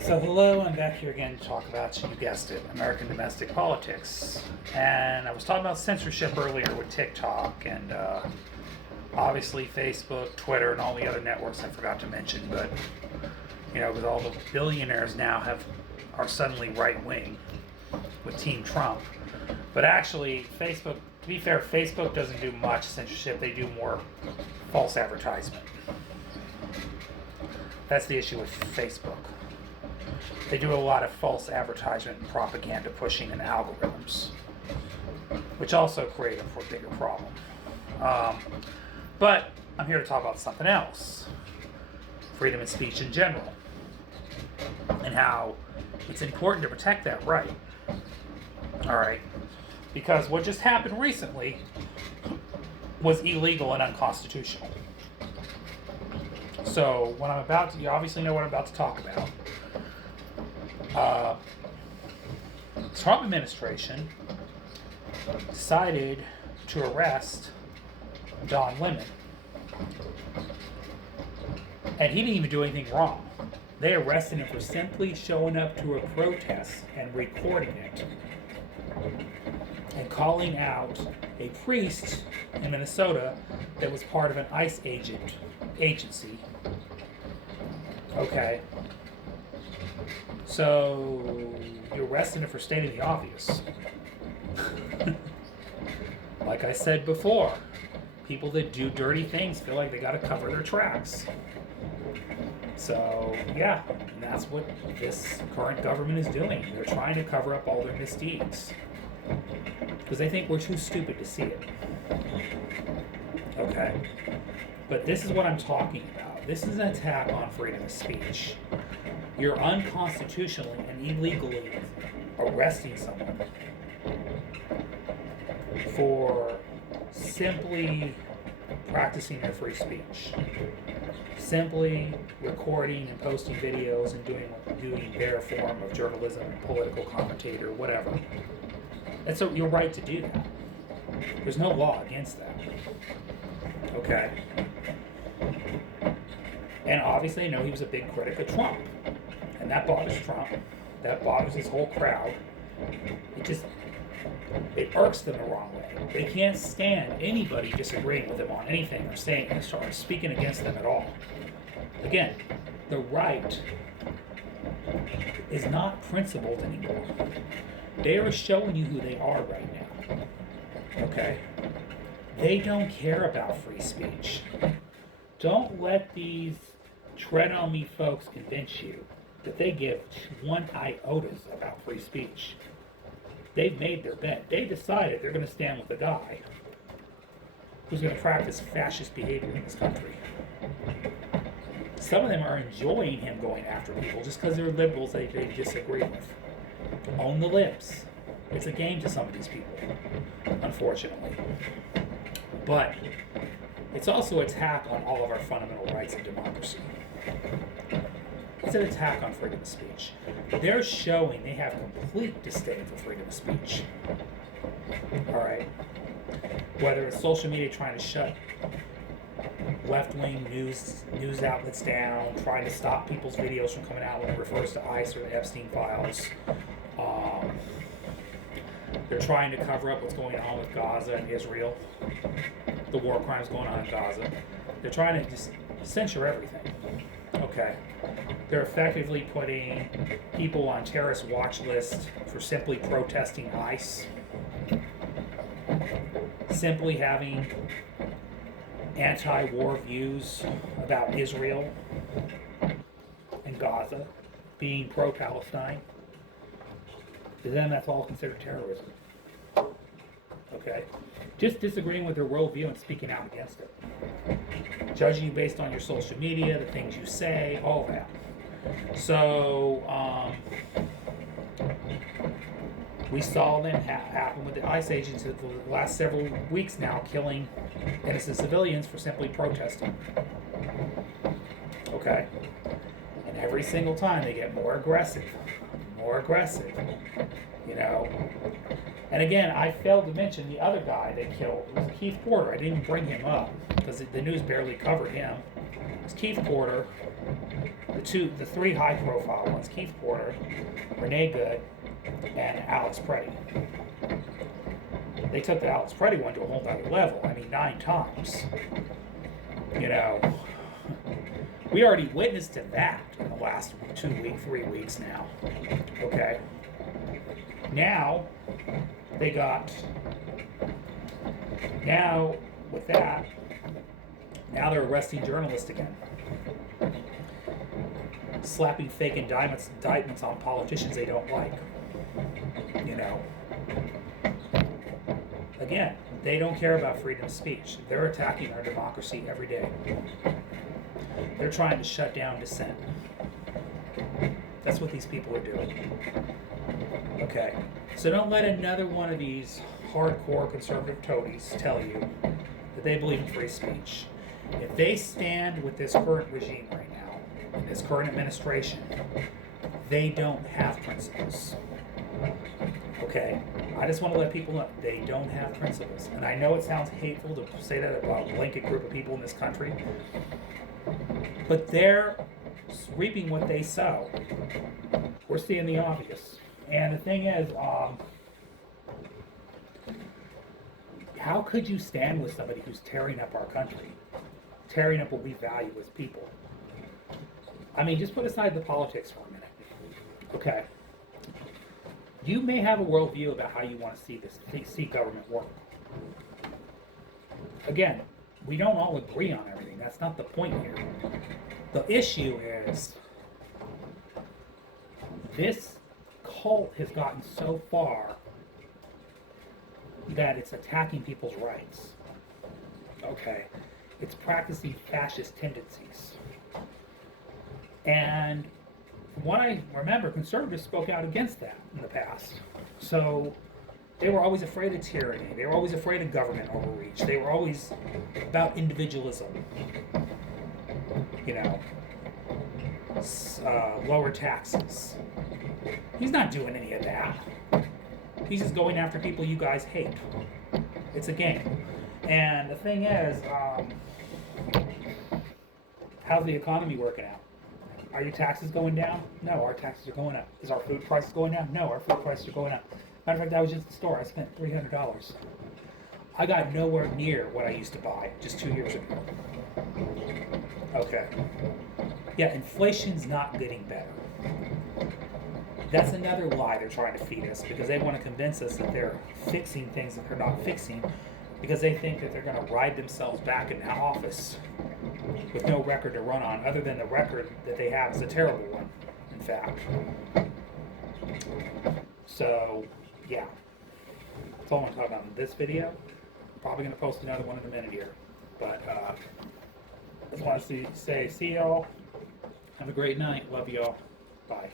So hello, I'm back here again to talk about, you guessed it, American domestic politics. And I was talking about censorship earlier with TikTok and obviously Facebook, Twitter, and all the other networks I forgot to mention. But because all the billionaires now are suddenly right wing with Team Trump. But actually, Facebook, to be fair, Facebook doesn't do much censorship. They do more false advertisement. That's the issue with Facebook. They do a lot of false advertisement and propaganda pushing and algorithms, which also create a bigger problem. But I'm here to talk about something else. Freedom of speech in general. And how it's important to protect that right. Alright? Because what just happened recently was illegal and unconstitutional. So, you obviously know what I'm about to talk about. Trump administration decided to arrest Don Lemon. And he didn't even do anything wrong. They arrested him for simply showing up to a protest and recording it. And calling out a priest in Minnesota that was part of an ICE agency. Okay. So, you're arresting him for stating the obvious. Like I said before, people that do dirty things feel like they gotta cover their tracks. So, yeah, and that's what this current government is doing. They're trying to cover up all their misdeeds. Because they think we're too stupid to see it. Okay? But this is what I'm talking about. This is an attack on freedom of speech. You're unconstitutionally and illegally arresting someone for simply practicing their free speech. Simply recording and posting videos and doing their form of journalism, political commentator, whatever. And so you're right to do that. There's no law against that. Okay? And obviously, I know he was a big critic of Trump. And that bothers Trump. That bothers his whole crowd. It irks them the wrong way. They can't stand anybody disagreeing with them on anything or saying or speaking against them at all. Again, the right is not principled anymore. They are showing you who they are right now. Okay? They don't care about free speech. Don't let these tread on me folks convince you that they give one iota about free speech. They've made their bet. They decided they're going to stand with a guy who's going to practice fascist behavior in this country. Some of them are enjoying him going after people just because they're liberals they disagree with. Own the libs. It's a game to some of these people, unfortunately. But it's also an attack on all of our fundamental rights of democracy. It's an attack on freedom of speech. They're showing they have complete disdain for freedom of speech. Alright? Whether it's social media trying to shut left-wing news outlets down, trying to stop people's videos from coming out when it refers to ICE or the Epstein files. They're trying to cover up what's going on with Gaza and Israel, the war crimes going on in Gaza. They're trying to just censor everything. Okay. They're effectively putting people on terrorist watch lists for simply protesting ICE, simply having anti-war views about Israel and Gaza, being pro-Palestine. To them, that's all considered terrorism. Okay? Just disagreeing with their worldview and speaking out against it. Judging you based on your social media, the things you say, all that. So, we saw them happen with the ICE agents for the last several weeks now, killing innocent civilians for simply protesting. Okay? And every single time they get more aggressive, you know. And again, I failed to mention the other guy they killed. It was Keith Porter. I didn't even bring him up because the news barely covered him. It's Keith Porter, the three high-profile ones: Keith Porter, Renee Good, and Alex Preddy. They took the Alex Preddy one to a whole other level. I mean, 9 times. You know, we already witnessed to that in the last 3 weeks now. Okay. Now, with that, now they're arresting journalists again. Slapping fake indictments on politicians they don't like. You know. Again, they don't care about freedom of speech. They're attacking our democracy every day. They're trying to shut down dissent. That's what these people are doing. Okay, so don't let another one of these hardcore conservative toadies tell you that they believe in free speech. If they stand with this current regime right now, this current administration, they don't have principles. Okay, I just want to let people know they don't have principles. And I know it sounds hateful to say that about a blanket group of people in this country, but they're reaping what they sow. We're seeing the obvious. And the thing is, how could you stand with somebody who's tearing up our country, tearing up what we value as people? I mean, just put aside the politics for a minute. Okay. You may have a worldview about how you want to see government work. Again, we don't all agree on everything. That's not the point here. The issue is this cult has gotten so far that it's attacking people's rights. Okay. It's practicing fascist tendencies. And from what I remember, conservatives spoke out against that in the past. So they were always afraid of tyranny. They were always afraid of government overreach. They were always about individualism. You know, lower taxes. He's not doing any of that. He's just going after people you guys hate. It's a game. And the thing is, how's the economy working out? Are your taxes going down? No, our taxes are going up. Is our food prices going down? No, our food prices are going up. Matter of fact, I was just at the store. I spent $300. I got nowhere near what I used to buy just 2 years ago. Okay. Yeah, inflation's not getting better. That's another lie they're trying to feed us, because they want to convince us that they're fixing things that they're not fixing, because they think that they're going to ride themselves back in office with no record to run on, other than the record that they have is a terrible one, in fact. So, yeah. That's all I'm talking about in this video. Probably going to post another one in a minute here. But, just want to say, see y'all. Have a great night. Love y'all. Bye.